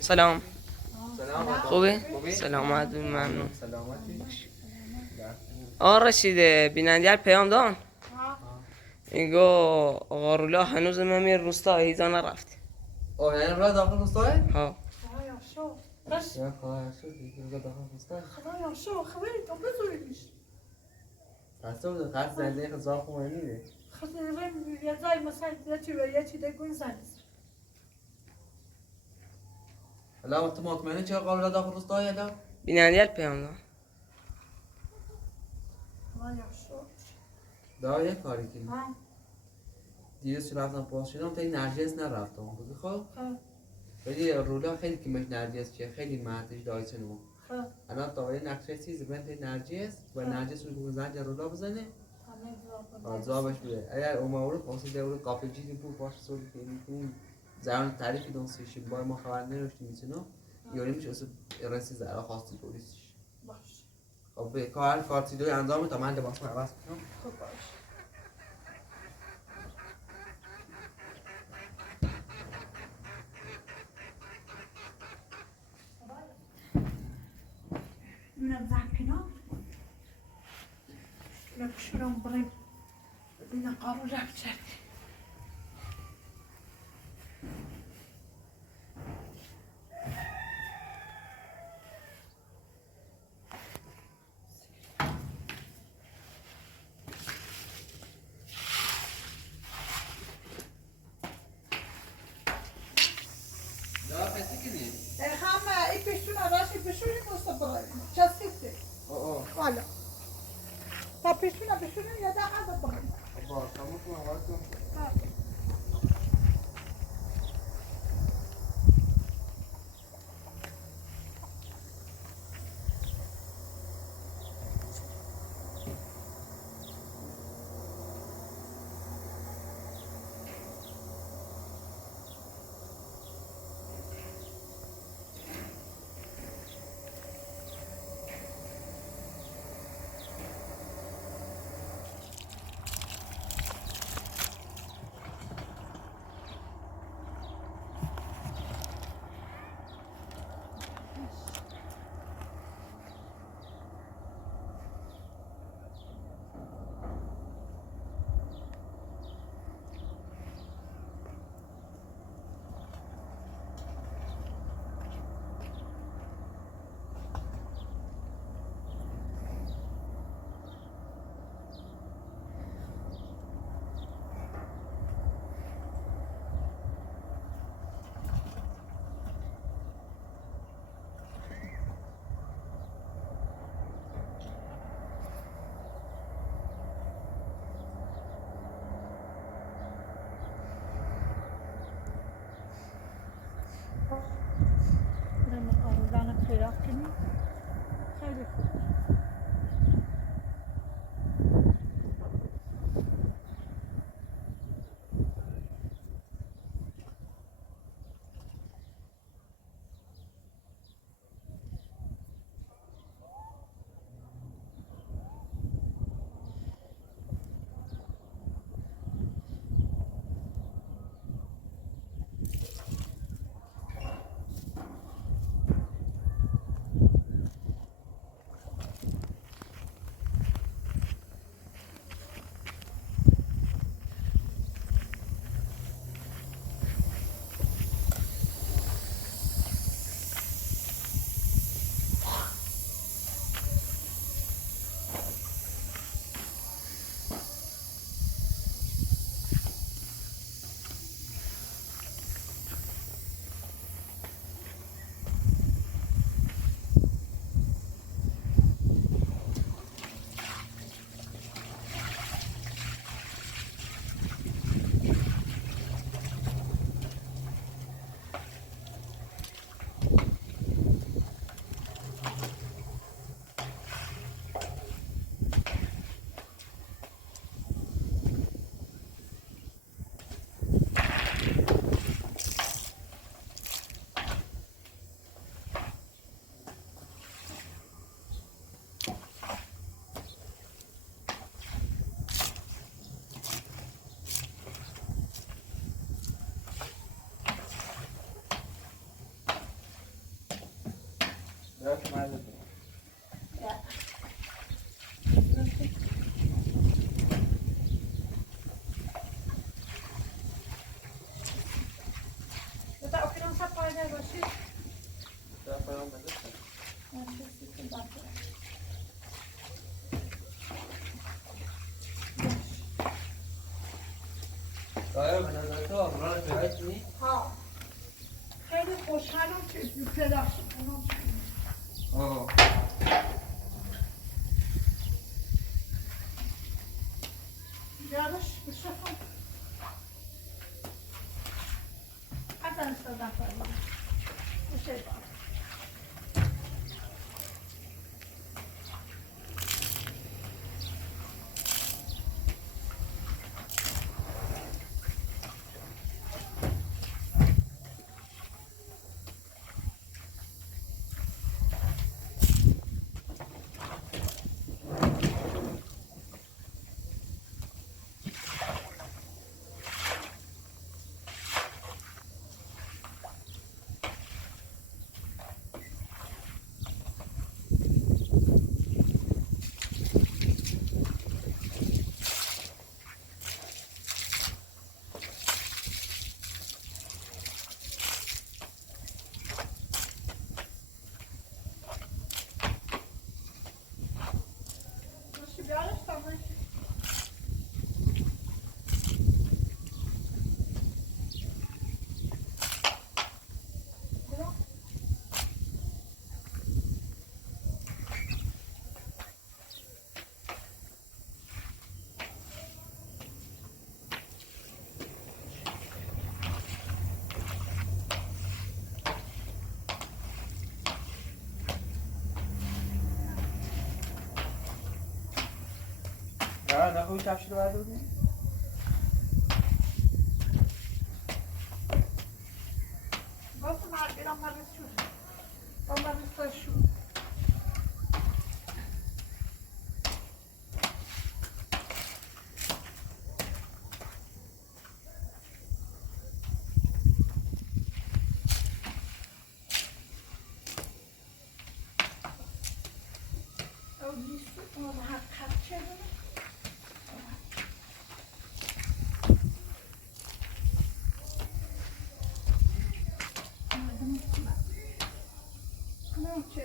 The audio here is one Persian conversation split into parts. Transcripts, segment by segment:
سلام. سلام. خوبه؟ خوبی؟ سلامت ممنون. سلامتی؟ آقا رشید بیننده پیام دان اینگو آقا رولا هنوز ممیر روستا هیزا نرفت. یعنی راه داخل روستاه؟ ها خدایا شو بس یا خواهر شد دیگه راه داخل روستاه. خدایا شو خبری تو بزرگیش خسته بود خرد زنده خزار خونه نیده. خدایا یه زای مثلا یه چی دگون زنیز حالا تو مطمئنه چه قال راه داخل روستاه یا بیننده پیام دان. خدایا شو دا یه کاری کنی ها دیروز چه رفتم پاس شدم تا این نرجس نرفتم بودی خب ها ولی رولا خیلی که مش نرجس چیه خیلی مردش دایسنو ها الان تا ولی نقشه چیزی بنت نرجس و نرجس رو زنج رولا بزنه آزابش بده اگر اومورو قاصد اول قافل چیزی بود باشه سوری کنیم زمان تعریفی دانسیشی بای ما خبر نداشتیم میتونم یاری میشه اصلا رسی زرا خواستی پلیسش باش خب به کار کارتی دوی انجام تا من لباس رو عوض کنم خب باش میرم زنکنا نکشورم بریم ببینم قارو رفت شد دا پسی کنی هم این پیشتون راشی پیشونی مست بریم چسیفته حالا تا پیشتون یه دقیقه بریم با کامو تو عوض کن بریم قارو پیدا کنیم خیلی خوب راك معلم. بتا اوكران سب پایده باشی تا پیام بده. آیا به نظر تو آمران پیایت نی؟ ها خیلی خوشحالم که پیدا شد آه بیارش بشه کن قدر استادم فرمون بشه با بیارش تا من آره نخوی کفش رو برداری؟ گفتم هر بیرم مریض شد با مریض تا شد او لیستی اون حق چه دونه نه چه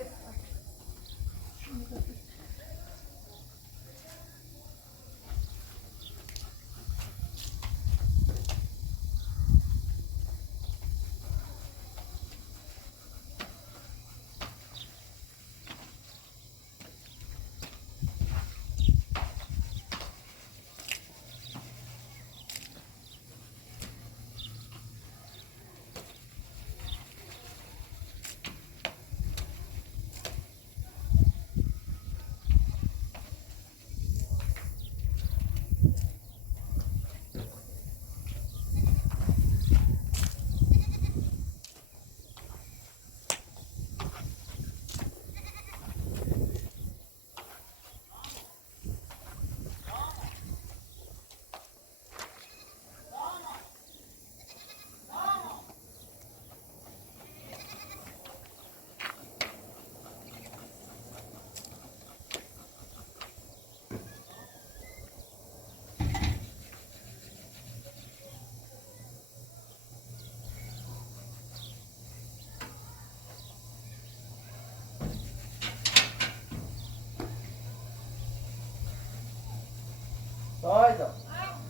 سایدا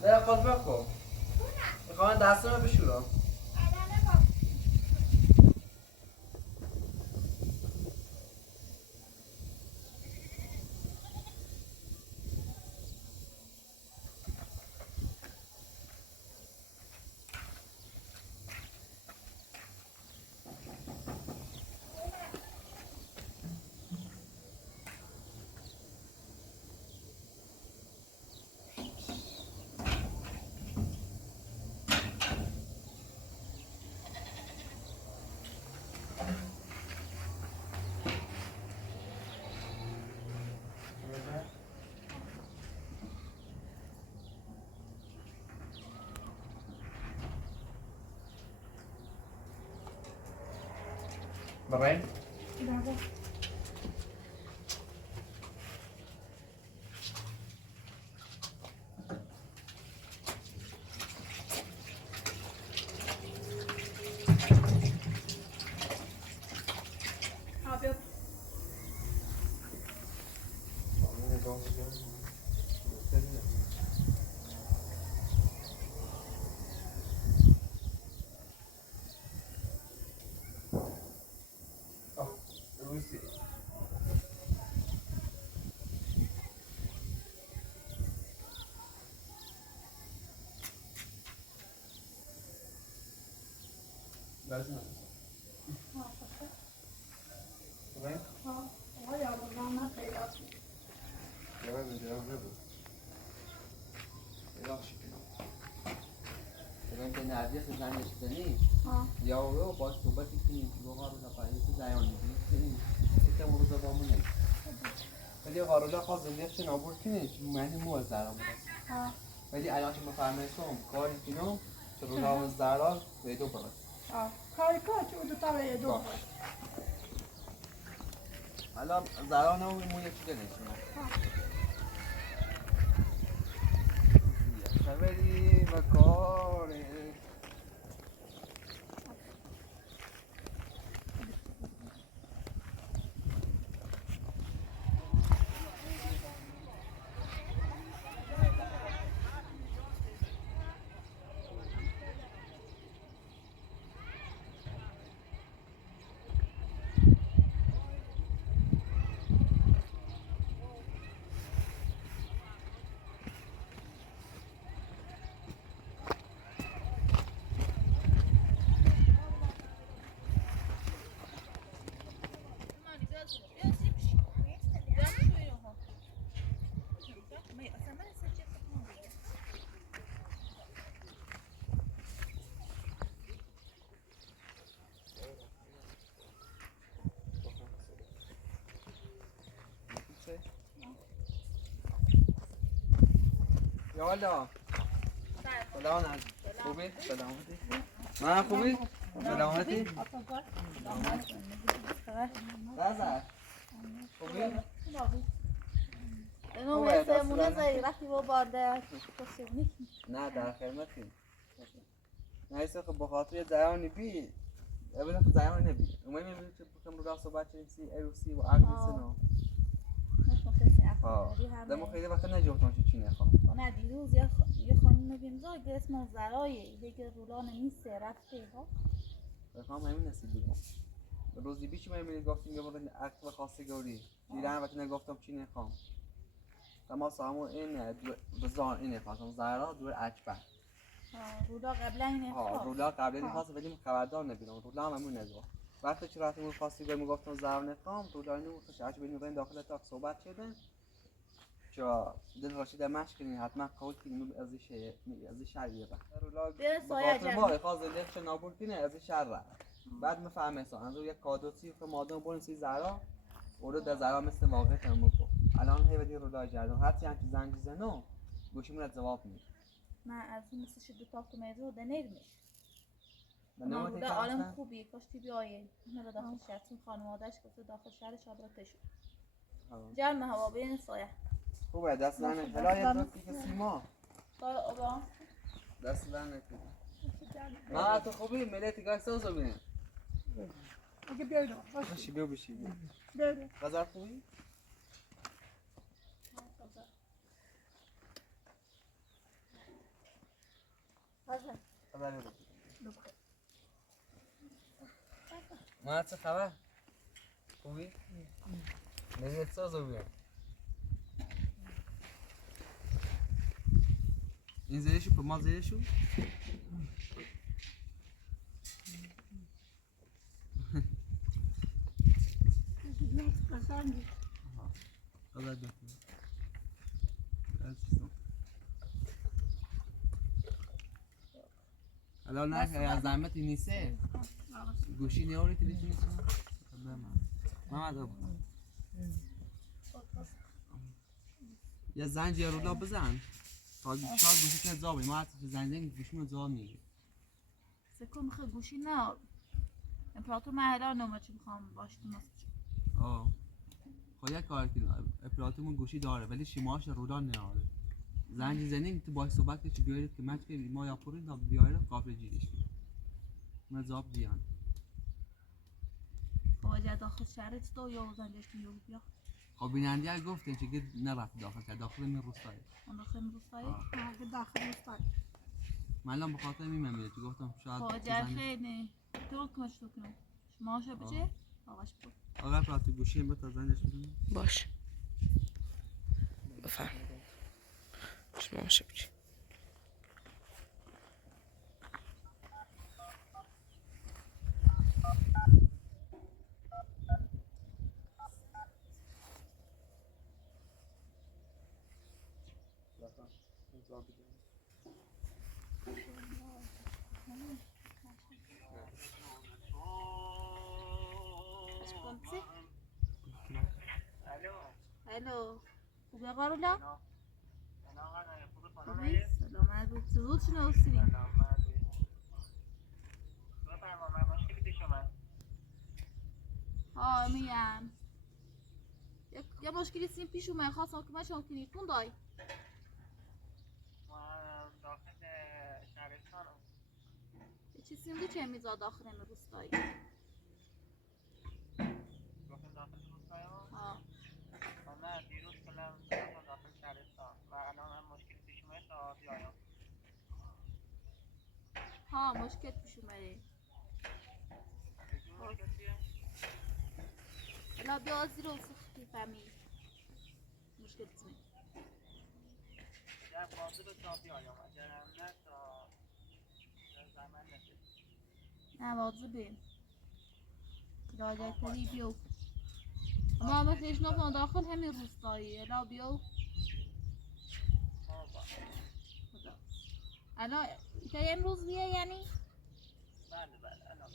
ده خود بکن میخوام دستمه بشورم برین؟ نه بازم خوبه؟ آقا یارو نه پیدا که نرجس زنش زنی یا او باش صحبتی کنیم که بابا رو نپایی تو زیان میدید که مورد دامونه ولی قارولا خواست زندگیش نابود کنه معنی مو از درام ولی الان که مفهمستم کاری کنم که رولا و زرال به دو برد کاری کن که دو تا به دو برد الان زرال نمو مو یک چیزه نشونه خبری و کاره یا والا سلام عزیز خوبی؟ سلامتی؟ من خوبی؟ سلامتی؟ رازا خوبی؟ خوبه سمونه زایی رفتی با بارده نه در خدمتیم نیسته خب بخاطر زیانی بی اولا خب زیانی نبی اومه میبینی که بکم رو راه صحبت چنیسی ایروسی و عقلی سنو دمو خیلی وقت نجوتون چی نخوام نه دیروز یه خانم نبیمزا که اسم زرایه دیگه رولان نیسته رفته ها بخوام همین نسی بیرون روزی بیچی میبینی گفتیم یه مورد عقل خاصی گوری دیرن وقتی نگفتم چی نخوام تماس همون این بزار اینه خواستم زهرا دور اکبر رولا قبلا اینه رولا قبلا این خواست ولی خبردار نبینم رولا هم همون نگفت وقتی چرا رفتیم اون خاصی گوی میگفتم زهرا نخوام رولا اینو گفتش هرچی بینیم این داخل اتاق صحبت شدن چرا دل راشید مشک کنین حتما قول کنین از شهریه با رولا بخاطر ما خواست زندگیش نابود کنه از شهر رفت بعد مفهمه اصلا از یک کادوسی که مادام بونسی زهرا اورو در زهرا مثل واقع تموم کو الان هی بدی رولا جردم هرچی هم که زنگ زنو گوشیمون از جواب میده من از این مثل شده تا تو میرو ده نرمیش من رولا عالم خوبی کاشتی بیایی من داخل شهر چون خانوادهش گفته داخل شهر شابراته شد جرم هوا بین سایه خوبه دست لعنه هلایت رفتی که سیما بابا دست لعنه ما تو خوبی ملیتی گاه سوزو بینه اگه بیایدو باشی بیو بشی بیایدو بازار خوبی؟ خبر ما چه خبر؟ خوبی؟ ملیت سوزو بینه این زیرشو که ما زیرشو؟ خدا دکتر الان نه از زحمتی نیسته گوشی نیاری تلفنی تو محمد یه زنج یه رولا بزن تا شاید گوشی کنه زابه ما حتی زنجه گوشی رو زاب میگه سکون خیلی گوشی نه امپراتور مهلا نمه چی میخوام باش تو نصف خب یک کار کنیم اپراتورمون گوشی داره ولی شیماش رولا نیاره زنج زنیم تو باش صحبت که چی بیارید که من که ما یا پورید تا بیاره قابل جیرش من زاب بیان خواهد داخل شهرت تو یا زنجش بیو بیا خب بیننده ها گفتن که نرفت داخل کرد داخل این روستایی اون داخل این روستایی؟ اگه داخل روستایی من الان بخاطر میمونه که گفتم شاید خواهد خیلی تو کمش تو کنم شما هاشا بچه؟ آقاش بود آقا پراتی گوشی این تا زنجش بزنیم باش بفهم شما هاشا بچه اشکانسی؟ الو خوبه قارولا؟ خوبی؟ سلامت بود. زود شنو استریم؟ ها میم یه مشکلی سیم پیش اومد خواستم که من شما تلفن دای داخل شهرستانم. چی سیم چه میزا داخل روستایی؟ داخل روستایی‌ها؟ ها نه دیروز کلا رفتم داخل شهرستان و الان هم مشکلی پیش اومد تا بیایم. ها مشکل پیش اومده. مشکل چیه؟ الا بیا زیر و سختی فهمی مشکل چیه؟ اگر واضح به تا بیایم اگر هم نه تا زمان نشد. نه واضح بیم راجع تری بیو اما همه خیش نفن داخل همین روستایی الا بیو خدا الا تا امروز بیه یعنی؟ بله الان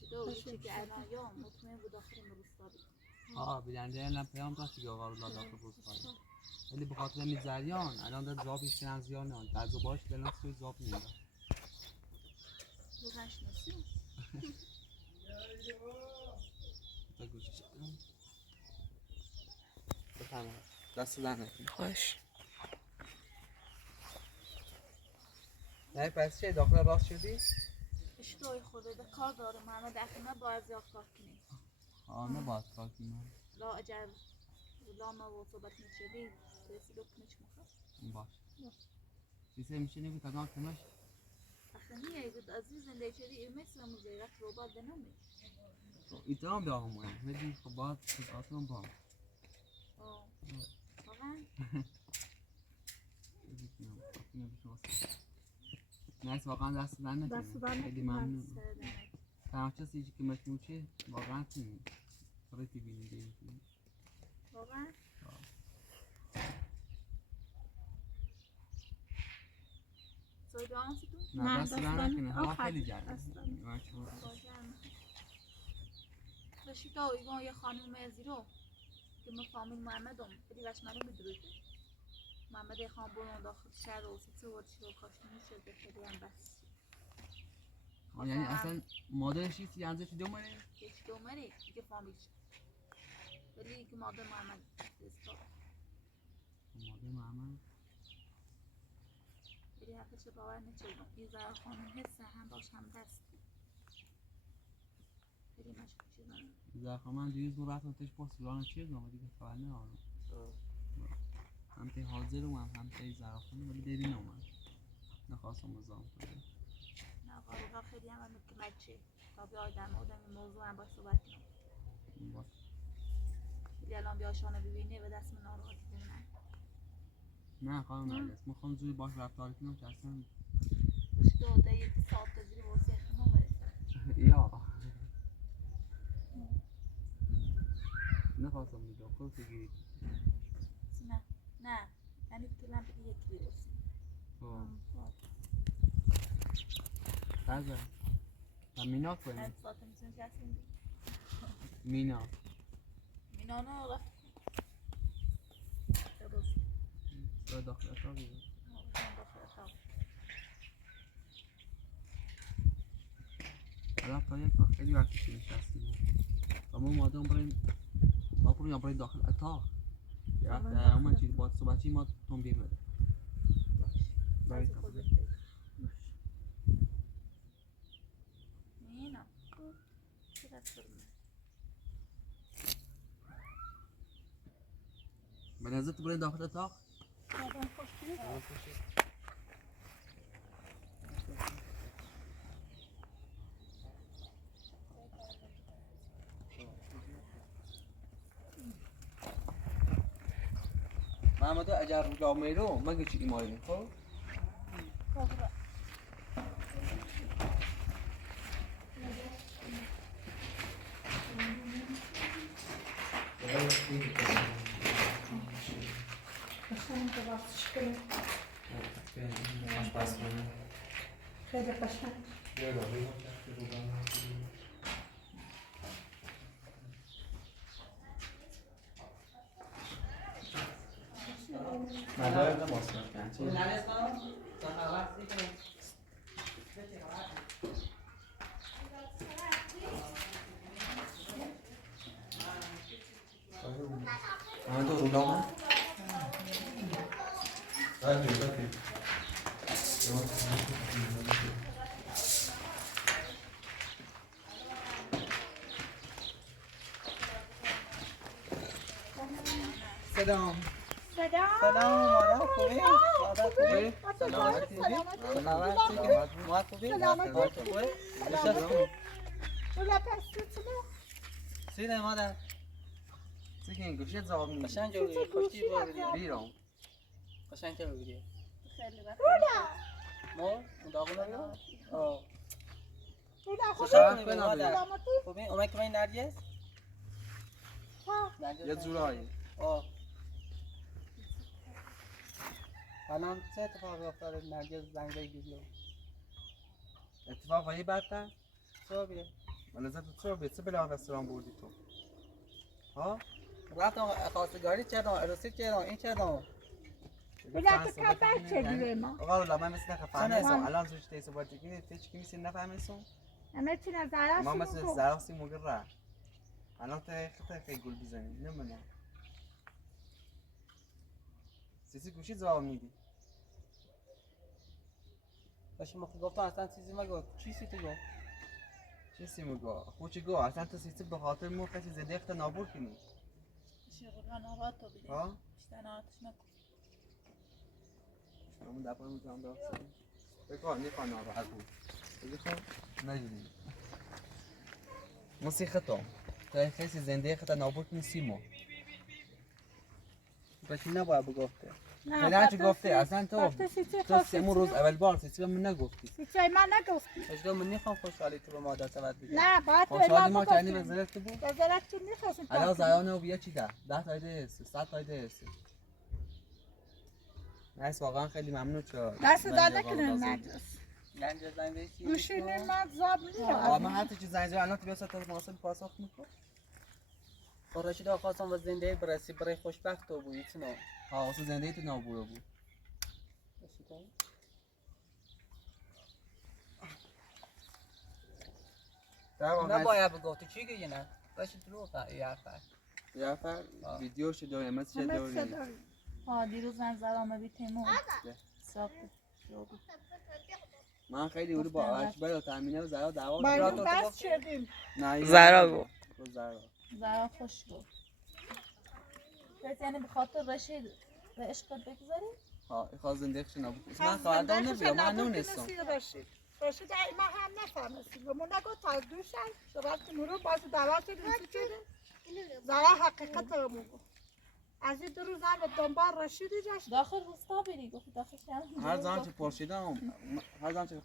شده چی که الان یا مطمئن بود داخل روستایی بیدنده الان پیام داشت که آقا رو داخل روستایی ولی به خاطر همین جریان الان داد زابش کنن زیاد نه بعضی باش دلن سوی زاب میاد روزش نسی تا گوش بفهم دست لعنت خوش نه پس چه داخل راست شدی؟ اشتوی خوده ده کار داره محمد اخیمه باید زیاد کار کنی نه باید کار کنم لا اجر لا ما و صحبت میشدی رسی لکنش مخواه باش چیزی میشه نگو تنها کنش اخی نیه بود عزیز زنده شدی ایرمس و مزیرت رو باید دنمی ایترام بیاهم باید هدی خب باید خطاتون با واقعا؟ نیست واقعا دست دن نکنه خیلی ممنون تنها چیزی که مشموچه واقعا تیمی خیلی تیبی نگه واقعا؟ سوی دوام سی تو؟ نه دست دن نکنه هوا خیلی جرده داشتی تا ایگان یه خانوم ازیرو که من فامیل محمدم خیلی بش منو بدروید محمد خان بلون داخل شهر و سیتی ورچی رو کاشتونی شده خیلی هم بس یعنی اصلا مادرش نیست یه انزه چی دومره؟ هیچ دومره دیگه فامیل شد ولی که مادر محمد دستا مادر محمد ولی حقیقش باور نچردم یه ذره خانم حسه هم باش هم دست خیلی مشکل شدن زرخا من دیوز رو رفتم تش پاس رانه چیز نامه دیگه خبر نه آنم هم تی حاضر هم تی زرخانه ولی دیدی نامه نخواستم رزام کنم نه قرارا خیلی هم که مچه تا بیا آدم این موضوع هم باش صحبت کنم باش ولی الان بیا شانه ببینه و دست من ناراحتی ببینن نه خواهم نرگست ما خواهم زوی باش رفتار کنم که اصلا باش دوده یکی ساعت زیر واسه اخنام برسه یا نخواستم میگم خود بگیرید نه یعنی طولم بگی یکی برسه تازه و مینا کنیم من ساعت میتونی کسی مینا نه رفت سر داخل اتاقی بود رفت تا یک وقت خیلی وقتی که نشستیم و ما مادم بریم داخل اتاق رفت اومد چیز باید صبح چی ما تنبیه بده برای تنبیه مینا چرا سرمه به نظرت بریم داخل اتاق؟ آدم خوش بیرون محمد اگر رو میرو مگه چی ایمانی خب؟ خیلی قشنگ. مدار نماز کن. آن تو رولا من؟ سلام سلام. مادر خوبی؟ مادر خوبی؟ سلامتی. ما خوبی؟ سلامتی. خوبی؟ ولا پستیتونه. سیده مادر سیکن گوشت زاب نیست. قشنگ جوری خوشی بود بیرون. قشنگ که بودی خیلی وقت ما داغون رو آه ولا خوشحال خوبی. کنیم مادر سلامتی. خوبی؟ اومد که من نرگس؟ ها. یه جورایی. آه الان چه اتفاقی افتاده نرگس زنگ بگیری اتفاق ولی بدتر؟ چرا بیه؟ ولذت چرا بیه؟ چه بلا رستوران بردی تو؟ ها؟ رفتم خواستگاری چردم عروسی چردم این چردم ولا تکبر چه ما. آقا ولی من مثل نفهمیدم. الان زوج تیسو باید کنی تیچ کی میسی نفهمیدم. همه چی نظر ما است. مثل زراسی مگر الان تا خیلی گل بزنی نمی‌دونم. سیسی گوشی جواب میدی. باشه ما گفتم اصلا چیزی مگو چیزی تو گفت چیزی میگو؟ خوچی گو اصلا تو سیسی به خاطر مو کسی زنده اخت نابود کنی. شغل نبات تو بیده ها؟ بیشتر نهاتش نکن همون دفعه میگم داستان. بگو نیفهم ناراحت بود. بگو نجدی. موسیقی تو کسی زنده اخت نابود کنی سیمو. باشه نباید بگفته فعلا چی گفته اصلا تو سه روز اول بار سیسی من نگفتی. چیزی من نگفتی. اجدا من نمیخوام خوشحالی تو به مادر سبد بگم نه باید تو خوشحالی ما اعلام چنی بکنی. وزارت بود. وزارت که میخواستیم. الان زایانه و بیا چی ده 10 تایده است 100 تایده است. نایس واقعا خیلی ممنون شد. دست در نکنه نجس. گنج زنگ بشی گوشی من زاب آ میاد. من حتی چیز زنگ الان تو بیاست تو مناسب پاسخ میکنم. رشید خواستم و زنده برسی برای خوشبخت تو بود ایتنو ها واسه زندگی تو نابوده بود. نباید بگفتی چی گیی نه رشید دروغه یه حرفه یه فر ویدیو شو داری مسیج داری. دیروز من زدم بی تیمو ساخت شد من خیلی اون با اشبال و تامینه و زرا دعوا باید بس شدیم. نه زرا گو زرا خوش بود بس یعنی به خاطر رشید و عشقت بگذاری ها خواست زندگیش نابود من فردا نمیام من نونستم. رشید ما هم نفهمیدیم. ما نگو تا دوشن شبات مرو باز دعوت دیگه شده. زرا حقیقت رو میگه. از این دو روز هم دنبال رشیدی جاش. داخل روستا بری گفتی داخل شهر هر زمان که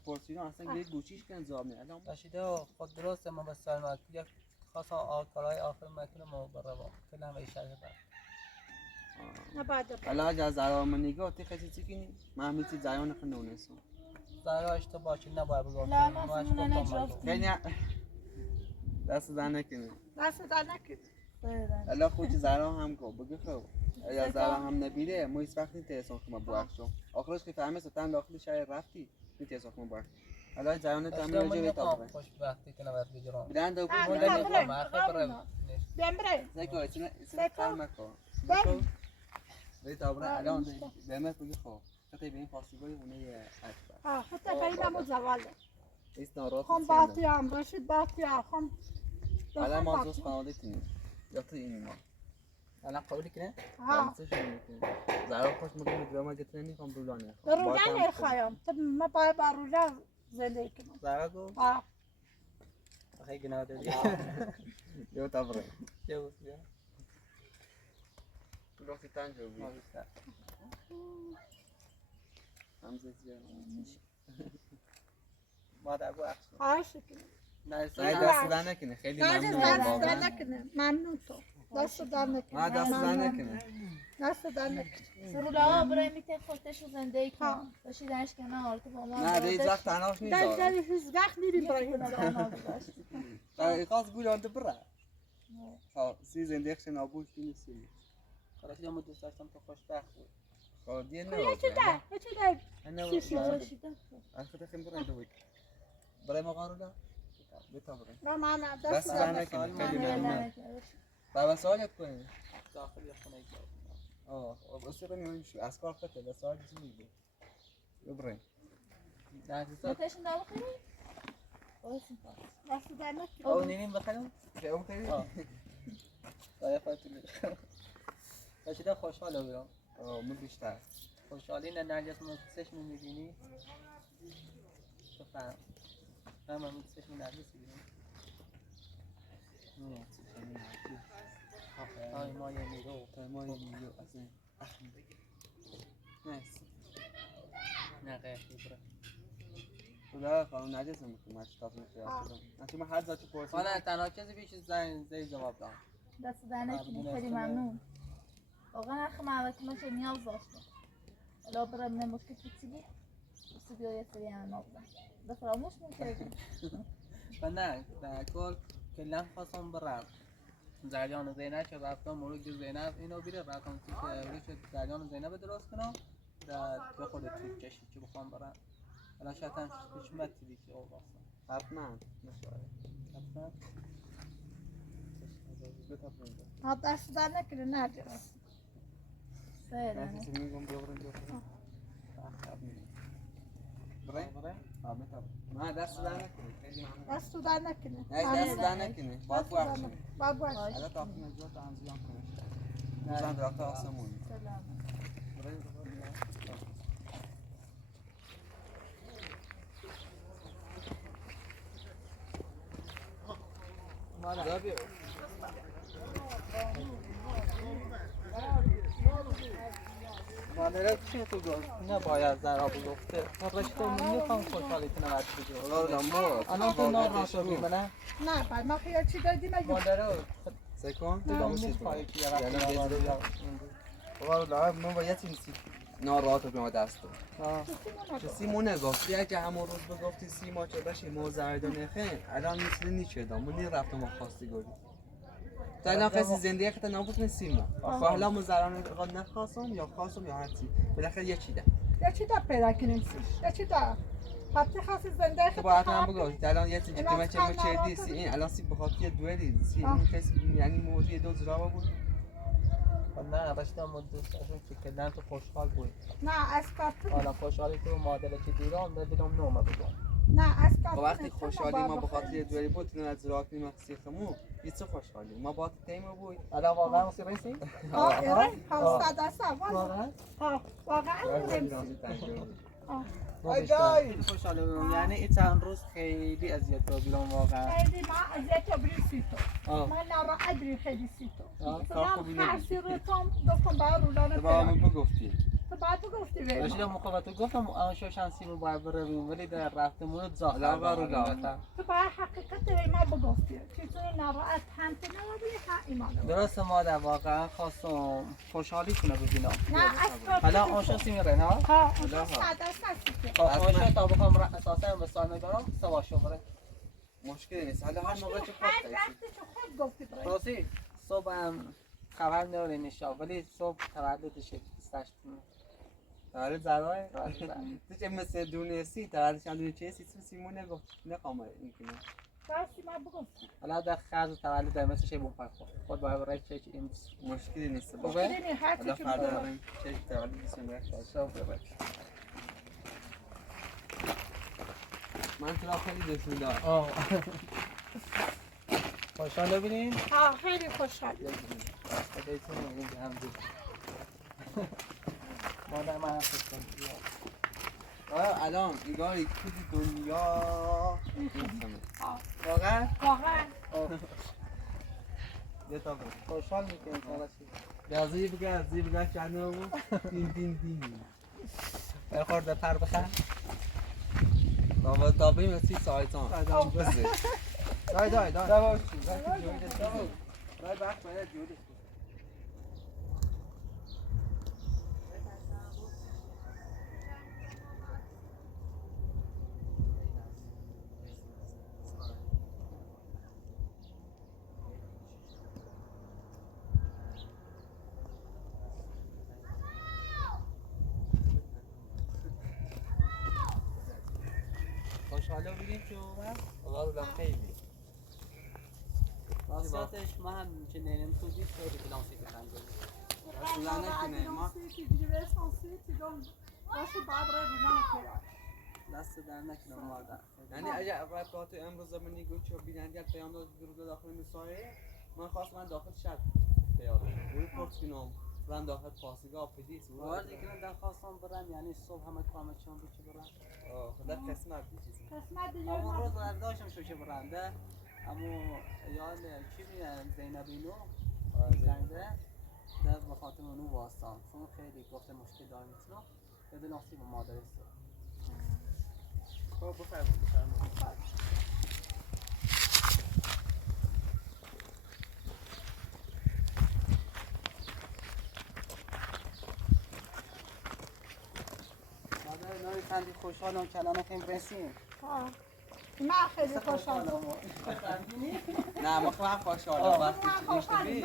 پرسیدم اصلا یه گوشیش کن جواب میدم. رشید خود درسته ما به سلام یک خاصا آکارای آخر میکنه ما برام کلام اشاره کرد نباید. علاج از زرا من نگاه تی خیلی چی کنی؟ من همیشه زایان خن نونستم. زارا اشتباه چی نباید بگم لا ما سمونه نجاف خیلی دست در نکنه. دست در نکنه. الان خودت زرا هم کو بگی خو. اگه زرا هم نبیره ما هیچ وقت نیست که ما بوخشم. آخرش که فهمه ستان داخل شهر رفتی نیست که ما باش. الان زرا تامین جو تا خوش وقتی که نباید بگیرم بیان دو من نمیخوام آخر برم بمره. زیکو اینا کار مکو. بری تا برای الان بهم بگی خو. حتی به این فاصله اونه اکبر. حتی باید نمود زواله. ایست ناراحت. خم باتی هم رشید باتی هم خم. الان ما دوست خانواده تیم. یا تو این ما. الان قبول کنه ها. زرا خوش میگم درام گتنی نمیخوام بولانه. روزا نخوایم. تو ما باید با روزا زندگی کنم. زارا گو ها. خیلی گناه داری یه تابره. چه بود بیا لوسی تانجو بی. همزه مادر گو اخش خواهش کنم. نه دست در نکنه خیلی دست ممنون در نکنه. ممنون تو. دست در نکنه. ما دست در نکنه. دست در نکنه. سرولا برای میته خودش رو زندگی کن باشیدنش کنار تو با ما نه دیگه زخ تنهاش نیست در هیچ وقت نیریم برای دقیقاً گول آن برا ها سی زندگیش نابود نیستی خلاص یا دوست داشتم تو خوشبخت بود خودی نه یه چی در انا چی باشیدن اخذ خم برا دوی برای ما قارو بتابره نه من دست در نکنه خیلی ممنون بابا سوالت کنی داخل یه خونه بس کنیم از کار خطه بس سوال چی میگه ببرین نه متشون دارو خیلی بایستیم پاس دست در نکنه او نینیم بخرم که اون خیلی دایه خواهدتون باشیدن خوشحاله بیرم من بیشتر خوشحالی نه نرگس مدرسش میبینی بفرم من مدرسش نرگس بیرم نه چیزی نه آی ما یه میرو ما یه میلیو اصلا نیست نه قیقی برم خدا خانم نجس میکنم من شتاف میکنم نه من هر ذاتی پرسیم حالا تنها چیزی بیش زی جواب دام دست در نکنه خیلی ممنون واقعا اخی محبت ما چه نیاز داشتم الا برم نه مشکل پیچیدی بسی بیا یه سری همه ما بودم ده فراموش میکردیم و نه در کل کلن خواستم برم جریان زینب که رفتم مورد زینب اینو بیره رفتم که روش جریان زینب درست کنم در تو خودت توی کشی که بخوام برم الان شاید هم حکمت دیدی که او باستم حتما نشاره حتما دست در نکنه نرجس سه چیزی میگم بیاورم برای ما دست در نکنه دست در نکنه نه دست در نکنه باید بخشیم باید باید الان تا اپین اجرا تنظیم کنه روزان درخت آسمون سلام مادره چی تو گفت؟ نباید ذرا بگفته ما رشته میخوام خوشحالی کنم از تو خدا الان تو ناراحت شدی منه نه بعد ما خیلی چی دادیم اگه مادره سکون تو میخوای که یه والله من باید این ناراحت بودم دست چه سیمونه گفتی اگه همون روز بگفتی سیما چه باشی موزه نخه الان مثل نیچه دام من رفتم خواستی گفتی تا الان خیلی زندگی خیلی نابود سیما حالا مزرانه قد نخواستم یا خواستم یا هر چی بالاخره یه چی ده یه چی دا پیدا کنیم یه چی دا حتی خاصی زنده تو باید هم بگفتی الان یه چیزی که من چه دیسی این الان سی بخاطی دولی سی این کسی یعنی موضوع دو زرا بود نه رشته مدرسه که کلن تو خوشحال بود نه از کارتون حالا خوشحالی تو مادر چه دیران بدونم نومه بگم نه از کارتون وقتی خوشحالی ما بخاطر دولی بود تو از زراعت نیم سیخمو یه چه خوشحالی ما با تیم بود حالا واقعا واسه رسی ایره ها صد واقعا واقعا خوشحال بودم یعنی این چند روز خیلی اذیت بودم واقعا خیلی ما اذیت بریسی تو من ناراحت بری خیلی سی تو من خرسی رتم گفتم باید رولانه با من بگفتی تو باید بگفتی بری داشتم مخابطو گفتم آنشو شانسی رو باید برویم ولی در رفتمون زاخر تو باید حقیقت به ما بگفتی چیزی ناراحت هم تو نبودی ها ایمان درسته مادر واقعا خواستم خوشحالی کنه ببینم نه از حالا آنشو سی میره نه؟ ها اونجا ساده است آنشو تا بخوام اساسا به سال برم سواشو بره مشکلی نیست حالا هر موقع چه هر خواهد وقتی که خود گفتی برای راستی صبح هم خبر نداره نشا ولی صبح تولدش استشت تولد زرای تو چه مثل دونستی تولدش هم دونه چه سیمونه گفت نخوام این کنم باستی ما بگفتی حالا در خرج تولد در مثل شی بونفر خود باید برای چه این مشکلی نیست مشکلی نیست هر حالا چی که فردا بگفتی بریم چه تولد سیمونه صبح ببر من تو را خیلی دوست دارم خوشحال ببینیم ها خیلی خوشحال خدایتون این هم بود مادر من هم خوشحال الان نگاه کل دنیا واقعا واقعا یه تا بریم خوشحال میکنیم یازی بگه چنده بود دین خورده پر بخن بابا تا بریم سی سایتان بسه دای دای دواش وقت باید جوری خوشحاله بودیم که اومد والله خیلی راستیاتش ما هم که نریم تو دید خیلی کلاسی که تنگه اصلا نکنه ما دست در نکنم مادر یعنی اگر رفت امروز منی گفت چه بیننده پیام داد درود داخل مسایه من خواست من داخل شب پیاده روی پرس کنم برم داخل پاسگاه پلیس بار دیگه من درخواستم برم یعنی صبح همه کامل چون بچه برم خدا قسمت چیزی قسمت دیگه اما روز برداشتم شوشه برنده اما یاد چی میگن زینبینو زنده در بخاطر منو واسطان چون خیلی گفته مشکل دارم میتونم بده نصیب مادر است خب بفرمایید مادر نوی خندی خوشحالم کلامه خیلی رسیم من خیلی خوشحالم نه ما خیلی خوشحالم وقتی چیزی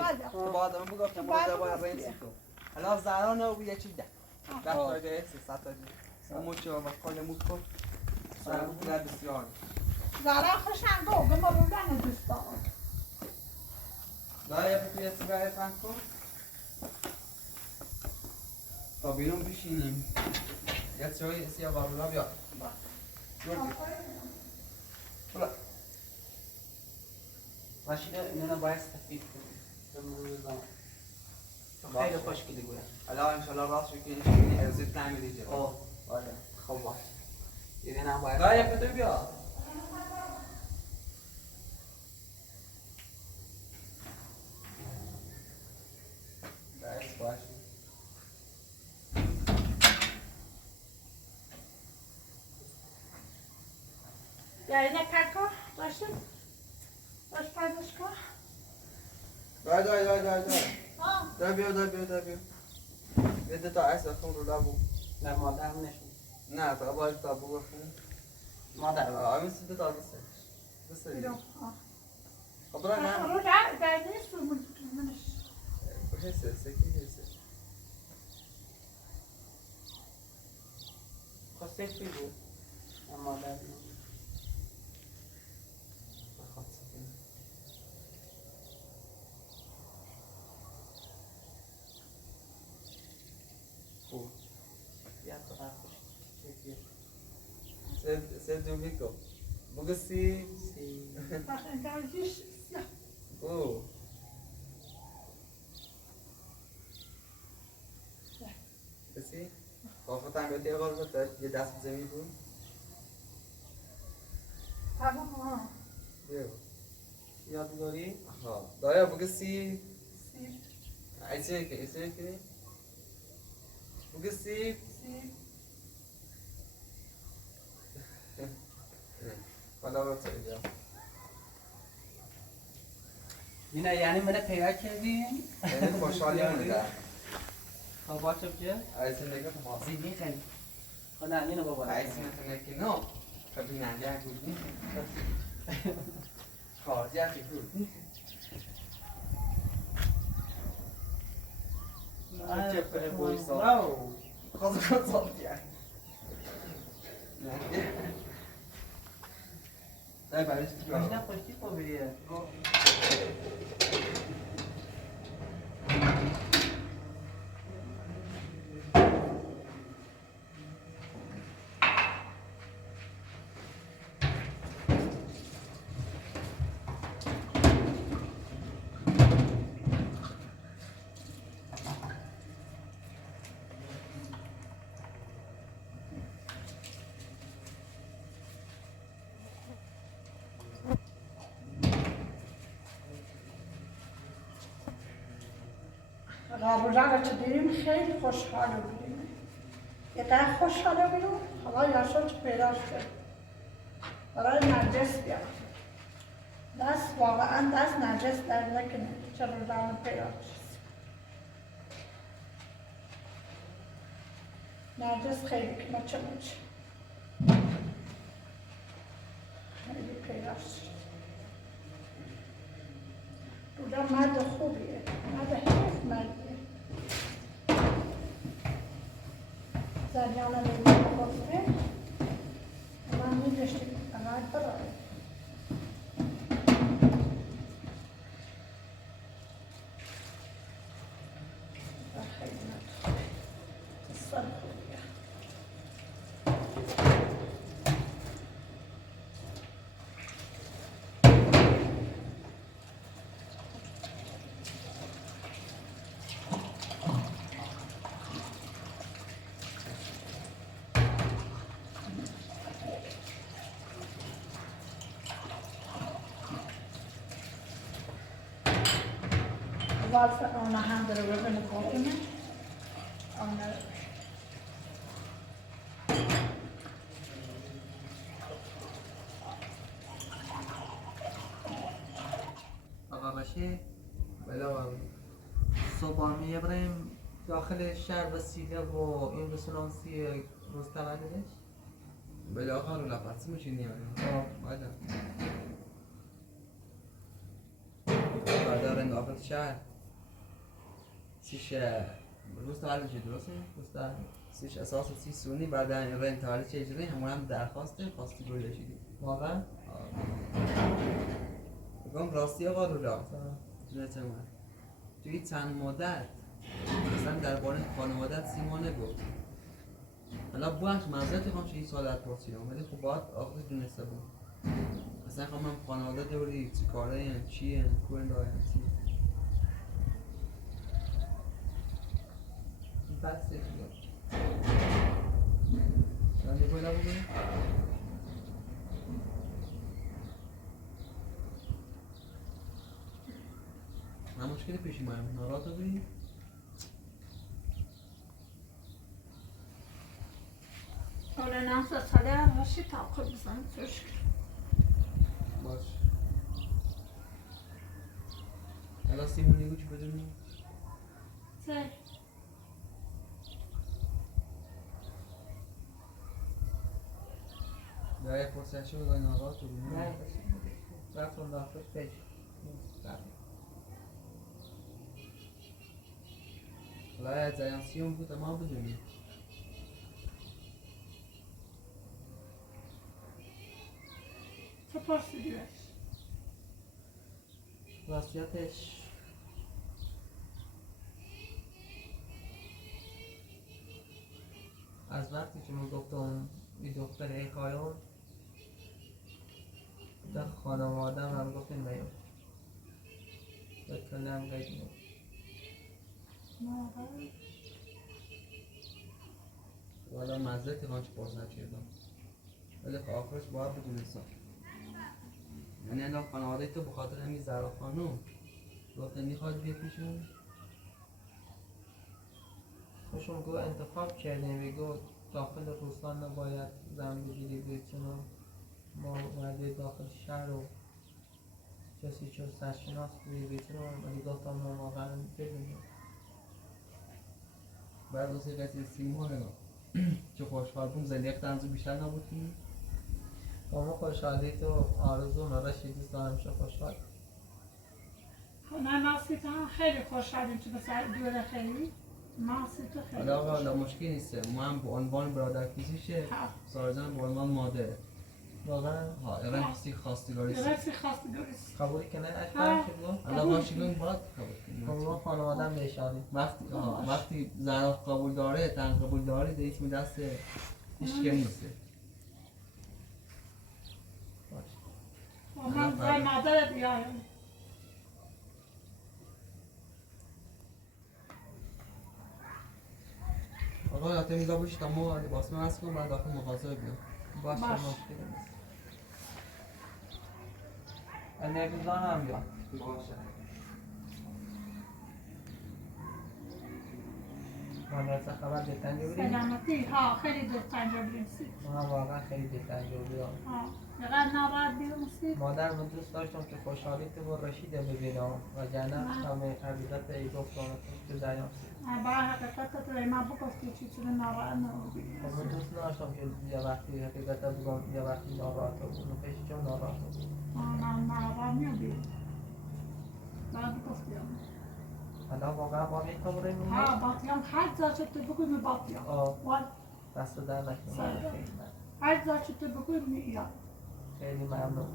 بعد من بگفتم ما باید رنسی تو الان زهرا نه یه چیز ده تا دیگه 300 تا دیگه موچو و کل موکو زهرا بود بسیار زهرا خوشم گفت به ما بودن دوستان داره توی سیگار پنگ کن تا بیرون بشینیم یه چایی سیاه بارولا بیا بلا راشیده اینو باید استفید کنیم به مرور زمان خیلی خوشگلی گویم الان انشالله راست شو کنی ارزید نمیدی جا باشه خب باشه دیگه نه باید داره پتو بیا دست باشه یعنی ککا باشه باش پرداش کن دار بیا بده تا عکس اخون رو لبو نه مادر نشون نه تا باش تا بگو خون مادر آمین سیده تا بسه بیرون خب برای نه رو در نیست رو منش حسه سکی حسه خواستید بی بود مادر نشون Se dumico. Buga si. درجیش Oh. بسی؟ کافت هم گفتی اقال بود یه دست زمین بود؟ تمام بیو یادگاری آها دایا بگه سی سیب ایسه کنی؟ بگه سی حالا رو تا اینجا اینه یعنی منو پیدا کردین یعنی خوشحالی مونده خب باشه بچه ایسه نگه مازی میکنی خب نه اینو بابا ایسه نکنه که نو کبھی نگه گودنی خارجی هم که گودنی چه پر بویسا خواست کن صافیه دای برای چی ماشین خوشی خوبیه رابوزن رو که دیدیم خیلی خوشحال بودیم یه خوشحال بودیم حالا یاشا که پیدا شد برای نرجس بیاد دست واقعا دست نرجس در نکنه چه روزانه پیدا شد نرجس خیلی که مچه خیلی پیدا شد روزا مرد خوبیه مرد حیف مردیه زریان لیلی گفته من میدشتیم واسه اون هم داره ببینه کنه اون آقا رشید بله آقا. صبح میبریم داخل شهر وسیله و این رسونانسی مستقلش. بله آقا رو لپسی میشینی بله. بعد داخل شهر سیش مستقل چه درسته؟ مستقل سیش اساس سی سونی بعد رن تاریخ چه اجری همون هم درخواسته خواستی گویده شدی واقعا؟ بگم راستی آقا رو جونت من توی چند مدت مثلا درباره خانوادت سیما نگفت حالا بخش معذرت خواهم چه این سالت پرسیدم ولی خب باید آخرش دونسته بود مثلا خواهم من خانواده دوری چی کاره این چی این کوین رای این چی بس دیگه. من دیگه باید بگم من مشکلی پیشی مایم ناراحت بودی؟ اون نفس ساله راشی تاقه بزن توش باش الان سیمونی گوچ بدونی؟ چه؟ داره پرسش رو بگای ناراحت بودی؟ نه رفتم داخل پیش حالا جریان سیون بود ما بدونی چه پرسیدی بهش؟ راستیتش از وقتی که من گفتم این دختر ای خواهیم در خانواده هم گفتیم نیم بکنم قید نیم والا مزدتی خواهش پرسش کردم ولی خب آخرش باید بدونستم یعنی الان خانواده تو بخاطر همین زهرا خانوم گفته میخواد بیا پیشون خوشم گو انتخاب کردیم بگو داخل روستان نباید زن بگیری بچنم ما اومده داخل شهر و کسی چون سرشناس بگیری بچنم ولی گفتم ما واقعا ببینیم بعد واسه قصه سیما نگاه چه خوشحال بودم زلیق تنزو بیشتر نبود که با ما خوشحالی تو آرزو مرشی دوست دارم شو خوشحال نه ناسی تو خیلی خوشحالیم تو بسر دوره خیلی ناسی تو خیلی حالا آقا حالا مشکل نیسته ما هم به عنوان برادر کشیشه سارجان به عنوان مادره واقعا ها ایران کسی خواستگاری دوره سی خواستی دوریست قبول کنه اکبر که بود حالا باشی کنیم باید قبول کنیم ما خانواده هم بهشانی وقتی زن قبول داره تن قبول داره دیگه اسم دست هیچ نیسته من زن مادر بیایم آقا حتی میگه باشی تا ما لباس من هست کنم بعد داخل مغازه بیام باشه باش. مشکل نیست انگزان هم بیان باشه مدرسه خبر دهتن جوری؟ سلامتی ها خیلی دلتنگ بیمسی ما واقعا خیلی دهتن جوری ها چقدر ناراحت بیمسی مادر من دوست داشتم که خوشحالی تو با رشیده ببینم و جنه همه عزیزت ای گفتم تو جریان با حقیقت تو ما بگفتی چی چون ناراحت نبودی خب من دوست داشتم که یه وقتی حقیقت بگم یه وقتی ناراحت بود پیش چون ناراحت بود من ناراحت میبی بعد گفتی حالا واقعا با این کامره میمونی؟ ها باطیام هر جا تو بگوی می باطیام وال دست در نکنم هر جا تو بگوی می ایران خیلی ممنون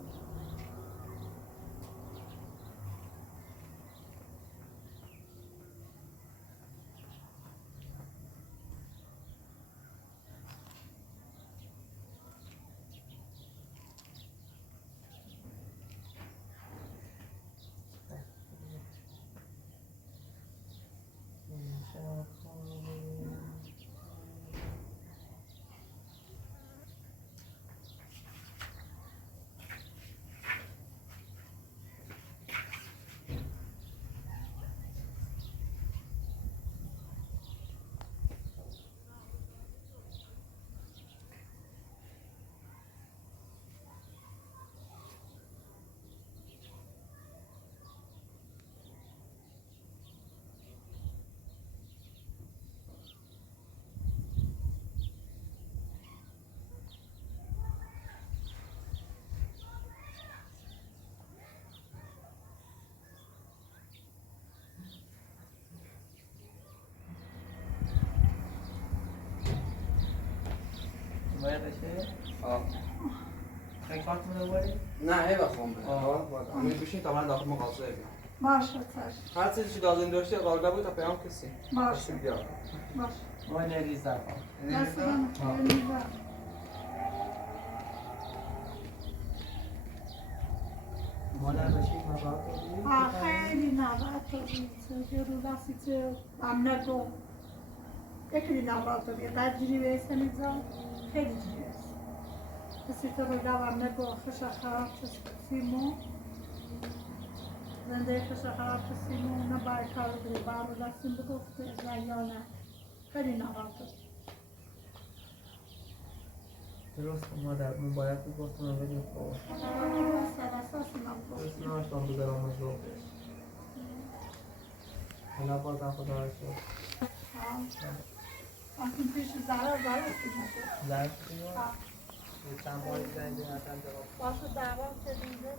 باشه آه یک کارت رو بری نه هی بخوام امیر بشین تا من داخل مغازه بیام باشه چشم هر چیزی لازم داشتی قابل بود تا پیام کسی باشه بیار باشه ما نریزه دست من مادر باشی مقاط رو خیلی نباید تو یه رو دستی چه امنه یکی نباید تو یه قد جیری بیسته نیزا خیلی جیری بیسته کسی تو رو دوام نگو خش خراب سیمو زنده خش خراب سیمو نباید کار بری بار رو دستیم بگفته زیانه خیلی نباید تو درست مادر من باید بگفتم ولی خب سر اساس نبود درست ناشتم بذارم از رو حالا بازم خدا رو شد آخه پیش ضرر زرد شدیم چند باری زنگ اصلا جواب باشه دوام چه دیده